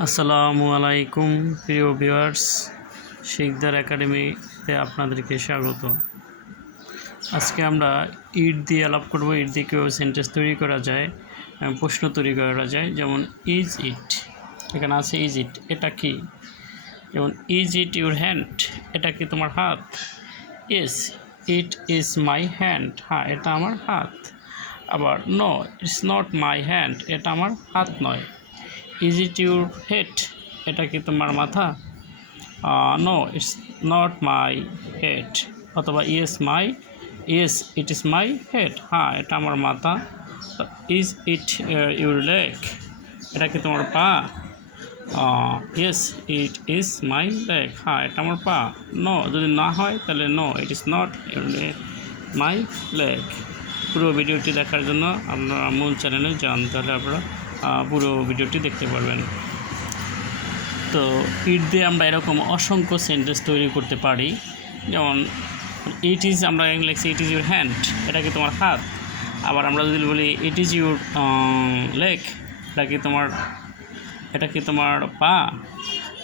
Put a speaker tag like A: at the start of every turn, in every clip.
A: আসসালামু আলাইকুম, প্রিয় ভিউয়ার্স শিকদার একাডেমিতে আপনাদেরকে স্বাগত। আজকে আমরা ইট দিয়ে আলাপ করব, ইট দিয়ে কীভাবে সেন্টেন্স তৈরি করা যায় প্রশ্ন তৈরি করা যায়, যেমন ইজ ইট এখানে আছে ইজ ইট এটা কি? যেমন ইজ ইট ইউর হ্যান্ড এটা কি তোমার হাত? Is it is my hand হ্যাঁ এটা আমার হাত। আবার no it's not my hand এটা আমার হাত নয়। ইজ ইট ইউর হেড, এটা কি তোমার মাথা? No it's not my head অথবা yes my yes it is my head হ্যাঁ এটা আমার মাথা। ইজ ইট ইউর লেগ এটা কি তোমার পা? Yes it is my leg হ্যাঁ এটা আমার পা। নো যদি না হয়, তাহলে no it is not your my leg পুরো ভিডিওটি দেখার জন্য আপনারা মূল চ্যানেলে যান, তাহলে আপনারা পুরো ভিডিওটি দেখতে পারবেন। তো ইট দিয়ে আমরা এরকম অসংখ্য সেন্টেন্স তৈরি করতে পারি। যেমন ইট ইজ আমরা লিখছি ইট ইজ ইউর হ্যান্ড এটা কি তোমার হাত। আবার আমরা যদি বলি ইট ইজ ইউর লেগ এটা কি তোমার এটা কি তোমার পা।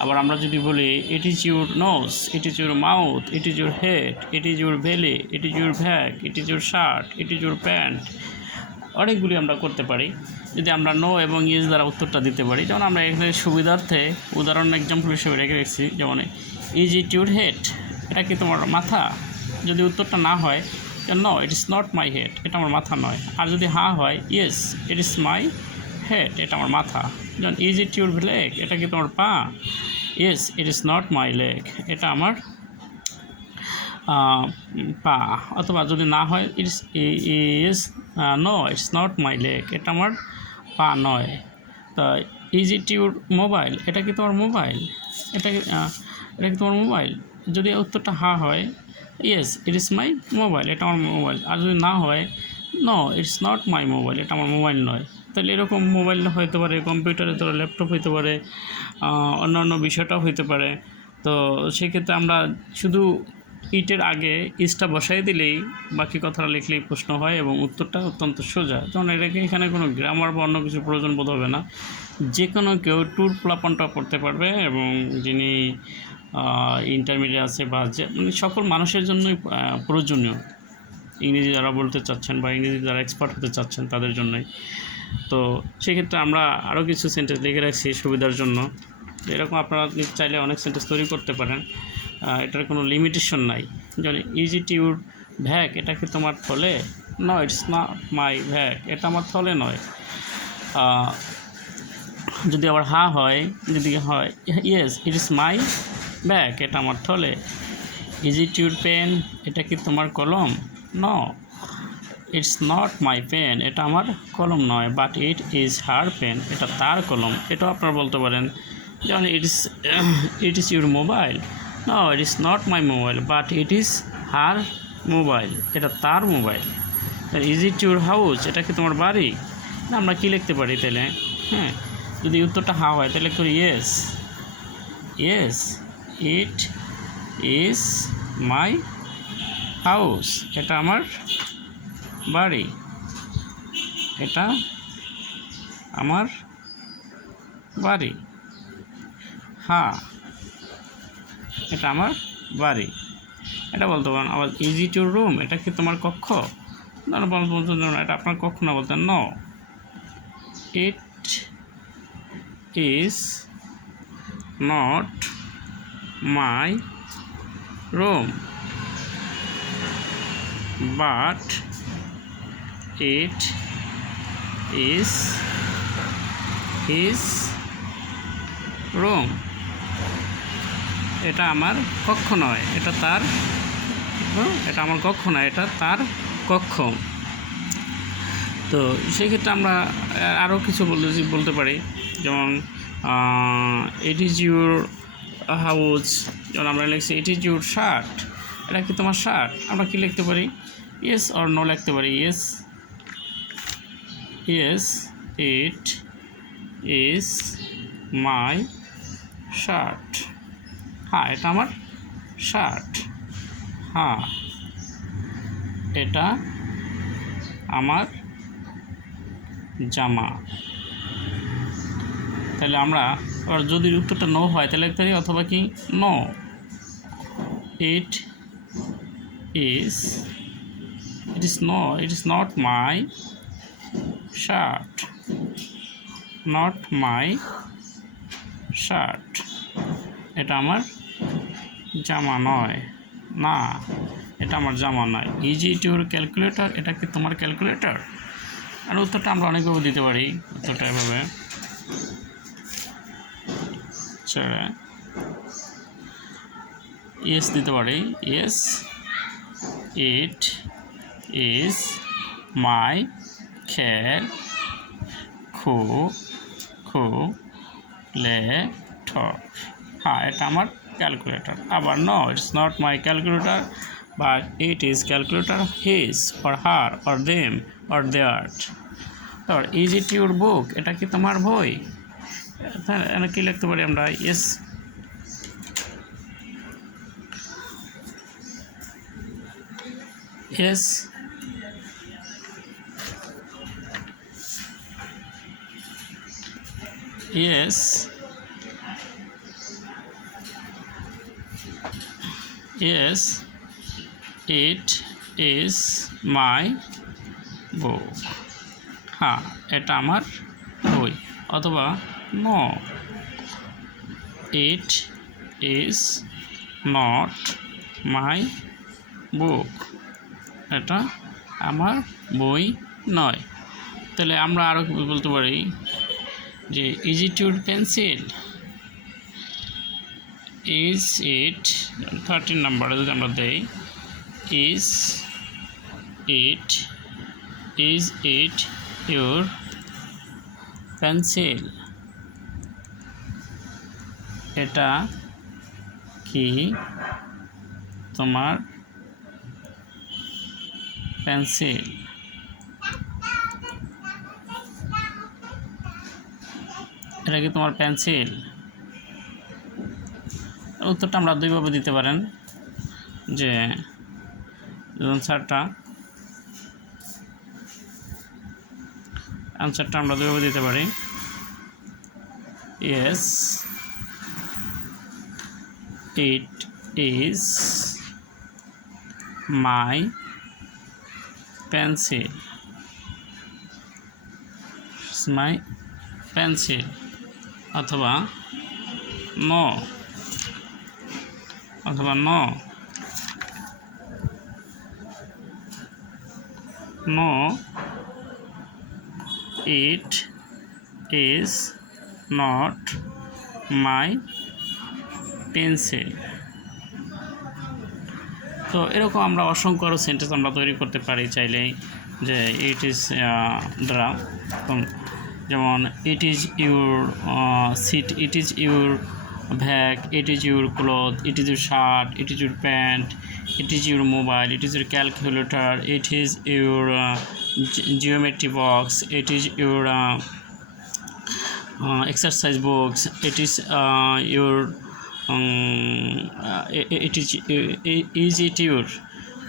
A: আবার আমরা যদি বলি it is your nose it is your mouth it is your head it is your belly it is your bag it is your shirt it is your pant অনেকগুলি আমরা করতে পারি। যদি আমরা নো এবং ইয়েস দ্বারা উত্তরটা দিতে পারি, যেমন আমরা এখানে সুবিধার্থে উদাহরণ এক্সাম্পল হিসেবে রেখে রেখেছি যেমন ইজ ইট ইউর হেড এটা কি তোমার মাথা? যদি উত্তরটা না হয় no it is not my head এটা আমার মাথা নয়। আর যদি হ্যাঁ হয় yes it is my head এটা আমার মাথা। যেমন ইজ ইট ইউর লেগ এটা কি তোমার পা? Yes it is not my leg এটা আমার পা। অথবা যদি না হয় it's is no it's not my leg এটা আমার পা নয়। তা ইজ ইট ইউর মোবাইল এটা কি তোমার মোবাইল এটা কি এটা কি তোমার মোবাইল যদি উত্তরটা হা হয় yes it is my mobile এটা আমার মোবাইল আর যদি না হয় no it's not my mobile এটা আমার মোবাইল নয়। তাহলে এরকম মোবাইল হতে পারে কম্পিউটারে তো ল্যাপটপ হতে পারে অন্যান্য বিষয়টাও হতে পারে। তো সেক্ষেত্রে আমরা শুধু ইটের আগে ইসটা বসাই দিলেই বাকি কথাটা লিখলেই প্রশ্ন হয় এবং উত্তরটা অত্যন্ত সোজা। যেমন এটাকে এখানে কোনো গ্রামার বা অন্য কিছু প্রয়োজন বোধ হবে না। যে কোনো কেউ ট্যুর প্লাপনটা পড়তে পারবে এবং যিনি ইন্টারমিডিয়েট আছে বা যে মানে সকল মানুষের জন্যই প্রয়োজনীয়। ইংরেজি যারা বলতে চাচ্ছেন বা ইংরেজি যারা এক্সপার্ট হতে চাচ্ছেন তাদের জন্যই। তো সেক্ষেত্রে আমরা আরও কিছু সেন্টেন্স লিখে রাখছি সুবিধার জন্য। এরকম আপনারা চাইলে অনেক সেন্টেন্স তৈরি করতে পারেন। এটার কোনো লিমিটেশন নাই। যেমন ইজি টিউর ভ্যাক এটা কি তোমার থলে? No it's not my bag এটা আমার থলে নয়। যদি আবার হা হয়, যদি হয় yes it is my bag এটা আমার থলে। ইজ ইট ইউর পেন এটা কি তোমার কলম? No it's not my pen এটা আমার কলম নয় but it is her pen এটা তার কলম। এটাও আপনারা বলতে পারেন। যেমন it is it is your mobile no it is not my mobile but it is her mobile এটা তার mobile is it your house এটা কি তোমার বাড়ি? না, আমরা কী লিখতে পারি তাহলে? হ্যাঁ যদি উত্তরটা হা হয়, তাহলে লিখতে পারি yes yes it is my house এটা আমার বাড়ি। এটা আমার বাড়ি। হ্যাঁ। এটা আমার বাড়ি। এটা বলতে পারেন, আবার ইজি টু রুম এটা কি তোমার কক্ষ? বলতে এটা আপনার কক্ষ না বলতেন no it is not my room but it is his room এটা আমার কক্ষ নয়, এটা তার, এটা আমার কক্ষ নয় এটা তার কক্ষ। তো সেক্ষেত্রে আমরা আরও কিছু বলতে বলতে পারি, যেমন ইট ইজ ইউর হাউস যেমন আমরা লিখছি ইট ইজ ইউর শার্ট এটা কি তোমার শার্ট আমরা কি লিখতে পারি? ইয়েস অর নো লিখতে পারি। Yes yes it is my shirt হ্যাঁ এটা আমার শার্ট হ্যাঁ এটা আমার জামা। তাহলে আমরা, আর যদি উত্তরটা নো হয়, তাহলে লিখতে অথবা কি? No it is it is no it is not my shirt not my shirt এটা আমার জামা নয়। না, এটা আমার জামা নয়। ইজি ইউর ক্যালকুলেটর এটা কি তোমার ক্যালকুলেটর আর উত্তরটা আমরা অনেকভাবে দিতে পারি, উত্তরটা এভাবে। ছেড়ে। ইয়েস দিতে পারি। ইয়েস ইট ইজ মাই খেল খু খু, লে ঠর হ্যাঁ এটা আমার ক্যালকুলেটর আবার no it's not my calculator but it is calculator his or her or them or theirs R is it your book এটা কি তোমার বই? তাহলে কি লিখতে পারি আমরা? Is yes yes yes it is my book. হ্যাঁ এটা আমার বই, অথবা no. It is not my book এটা আমার বই নয়। তাহলে আমরা আরও বলতে পারি? যে is it your pencil is it thirteen নাম্বারে যদি আমরা দেই is it is it your pencil এটা কি তোমার পেন্সিল এটা কি তোমার পেন্সিল উত্তরটা আমরা দুইভাবে দিতে পারেন। যে অ্যান্সারটা অ্যান্সারটা আমরা দুইভাবে দিতে পারি। Yes it is my pencil my pencil অথবা ন অথবা no. No it is not my pencil তো এরকম আমরা অসংখ্য আরও সেন্টেন্স আমরা তৈরি করতে পারি চাইলেই যে ইট ইজ দ্বারা। যেমন it is your seat it is your bag it is your cloth it is your shirt it is your pant it is your mobile it is your calculator it is your geometry box it is your um, uh, it is uh, is it your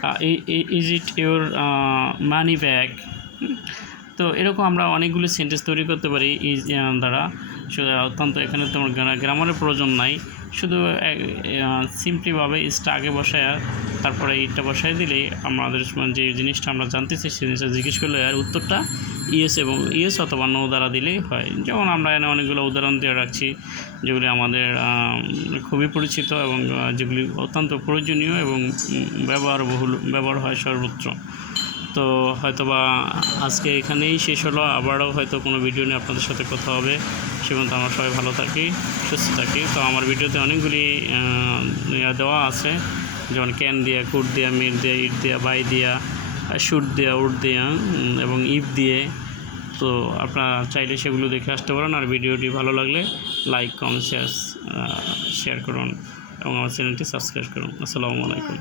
A: uh, is it your uh, money bag? তো এরকম আমরা অনেকগুলো sentence তৈরি করতে পারি এই দ্বারা। শুধু অত্যন্ত এখানে তোমার গ্রামারের প্রয়োজন নাই। শুধু সিম্পলিভাবে ইসটা আগে বসায়, তারপরে ইটটা বসায় দিলেই আমাদের যে জিনিসটা আমরা জানতেছি সেই জিনিসটা জিজ্ঞেস করলে আর উত্তরটা ইয়েস এবং ইয়েস অথবা নো দ্বারা দিলেই হয়। যেমন আমরা এখানে অনেকগুলো উদাহরণ দিয়ে রাখছি, যেগুলি আমাদের খুবই পরিচিত এবং যেগুলি অত্যন্ত প্রয়োজনীয় এবং ব্যবহার বহুল ব্যবহার হয় সর্বত্র। তো হয়তোবা আজকে এখানেই শেষ হলো। আবারও হয়তো কোনো ভিডিও নিয়ে আপনাদের সাথে কথা হবে। সে পর্যন্ত আমরা সবাই ভালো থাকি, সুস্থ থাকি। তো আমার ভিডিওতে অনেকগুলি দেওয়া আছে। যেমন ক্যান দিয়া কুট দিয়া মিট দিয়া ইট দিয়া বাই দিয়া শুট দেওয়া উট দেওয়া এবং ইফ দিয়ে। তো আপনারা চাইলে সেগুলো দেখে আসতে পারেন। আর ভিডিওটি ভালো লাগলে লাইক কমেন্ট শেয়ার শেয়ার করুন এবং আমার চ্যানেলটি সাবস্ক্রাইব করুন। আসসালামু আলাইকুম।